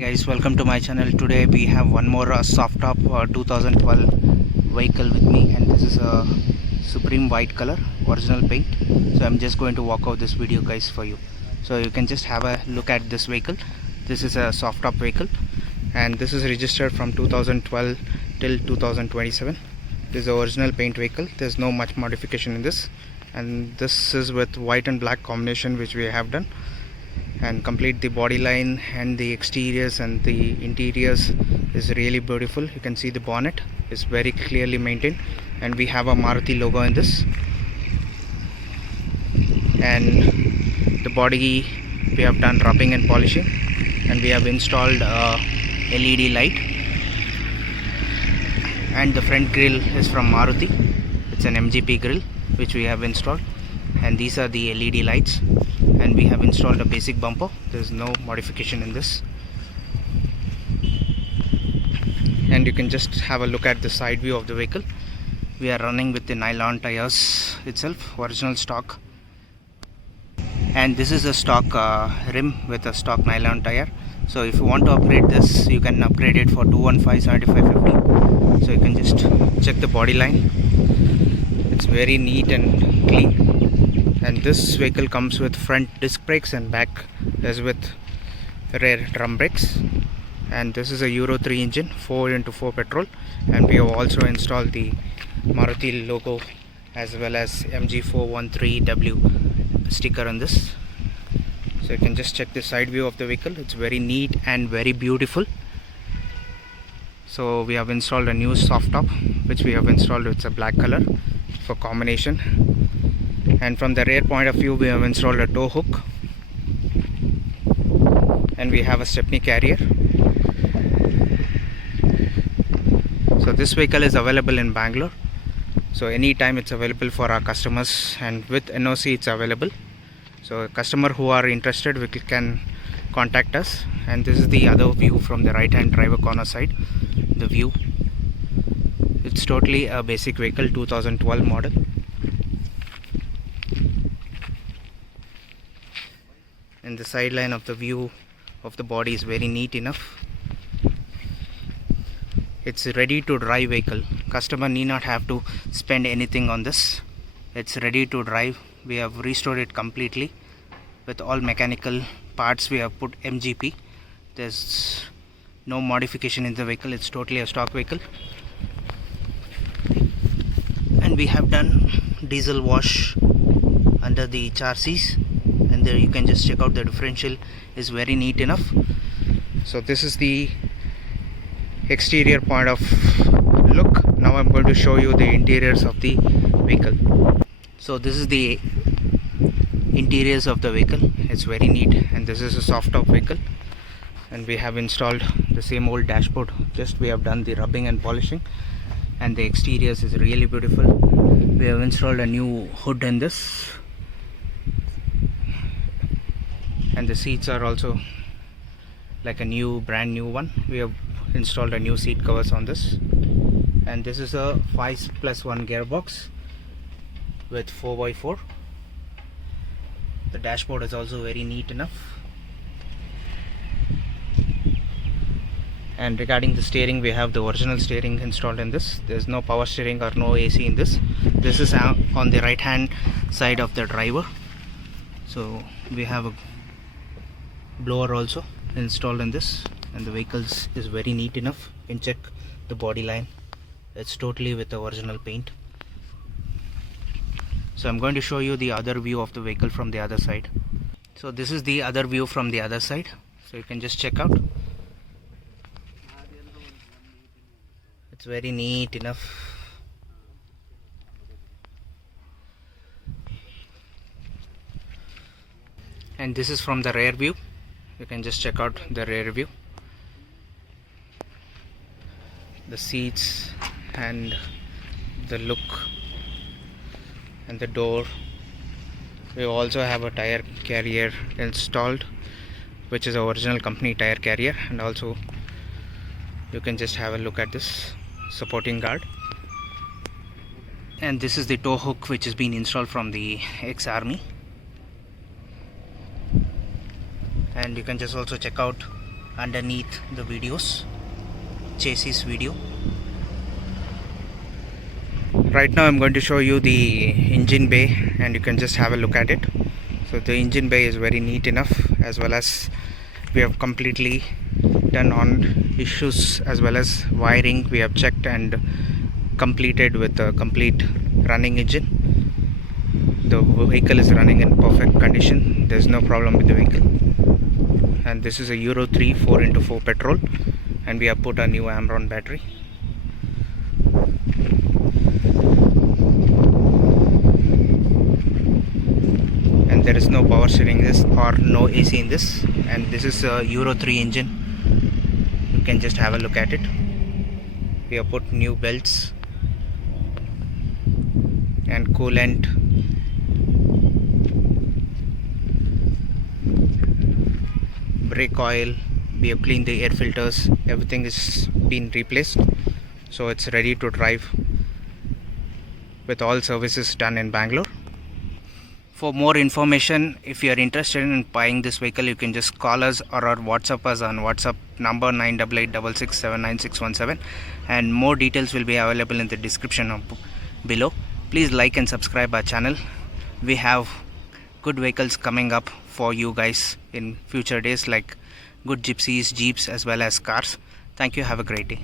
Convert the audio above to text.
Guys, welcome to my channel. Today we have one more soft top 2012 vehicle with me, and this is a supreme white color original paint. So I'm just going to walk out this video guys for you, so you can just have a look at this vehicle. This is a soft top vehicle, and this is registered from 2012 till 2027. This is the original paint vehicle. There's no much modification in this, and this is with white and black combination which we have done, and complete the body line and the exteriors and the interiors is really beautiful. You can see the bonnet is very clearly maintained, and we have a Maruti logo in this, and the body we have done rubbing and polishing, and we have installed a LED light, and the front grille is from Maruti. It's an MGP grill which we have installed, and these are the LED lights, and we have installed a basic bumper. There's no modification in this, and you can just have a look at the side view of the vehicle. We are running with the nylon tires itself, original stock, and this is a stock rim with a stock nylon tire. So if you want to upgrade this, you can upgrade it for 215 7550. So you can just check the body line. It's very neat and clean. And this vehicle comes with front disc brakes and back is with rear drum brakes, and this is a Euro 3 engine, 4x4 petrol, and we have also installed the Maruti logo as well as MG413W sticker on this. So you can just check the side view of the vehicle. It's very neat and very beautiful. So we have installed a new soft top which we have installed. It's a black color for combination. And from the rear point of view, we have installed a tow hook, and we have a stepney carrier. So this vehicle is available in Bangalore, so anytime it's available for our customers, and with NOC it's available. So customer who are interested, we can contact us. And this is the other view from the right hand driver corner side. The view, it's totally a basic vehicle, 2012 model. And the sideline of the view of the body is very neat enough. It's ready to drive vehicle. Customer need not have to spend anything on this. It's ready to drive. We have restored it completely with all mechanical parts. We have put MGP. There's no modification in the vehicle. It's totally a stock vehicle, and we have done diesel wash under the chassis, and there you can just check out the differential is very neat enough. So this is the exterior point of look. Now I'm going to show you the interiors of the vehicle. So this is the interiors of the vehicle. It's very neat, and this is a soft top vehicle, and we have installed the same old dashboard, just we have done the rubbing and polishing, and the exteriors is really beautiful. We have installed a new hood in this, and the seats are also like a new brand new one. We have installed a new seat covers on this, and this is a 5+1 gearbox with 4x4. The dashboard is also very neat enough. And regarding the steering, we have the original steering installed in this. There's no power steering or no AC in this. This is on the right hand side of the driver. So we have a blower also installed in this, and the vehicle is very neat enough. You can check the body line. It's totally with the original paint. So I'm going to show you the other view of the vehicle from the other side. So this is the other view from the other side, so you can just check out. It's very neat enough. And this is from the rear view. You can just check out the rear view, the seats and the look and the door. We also have a tire carrier installed, which is the original company tire carrier, and also you can just have a look at this supporting guard. And this is the tow hook which has been installed from the ex-army. And you can just also check out underneath the videos, chassis video. Right now I'm going to show you the engine bay and you can just have a look at it. So the engine bay is very neat enough, as well as we have completely done on issues as well as wiring. We have checked and completed with a complete running engine. The vehicle is running in perfect condition. There's no problem with the vehicle. And this is a Euro 3 4x4 petrol, and we have put a new Amron battery. And there is no power steering in this or no AC in this, and this is a Euro 3 engine. You can just have a look at it. We have put new belts and coolant, brake oil, we have cleaned the air filters, everything is been replaced, so it's ready to drive with all services done in Bangalore. For more information, if you are interested in buying this vehicle, you can just call us or WhatsApp us on WhatsApp number 9886679617, and more details will be available in the description below. Please like and subscribe our channel. We have good vehicles coming up for you guys in future days, like good gypsies, jeeps as well as cars. Thank you. Have a great day.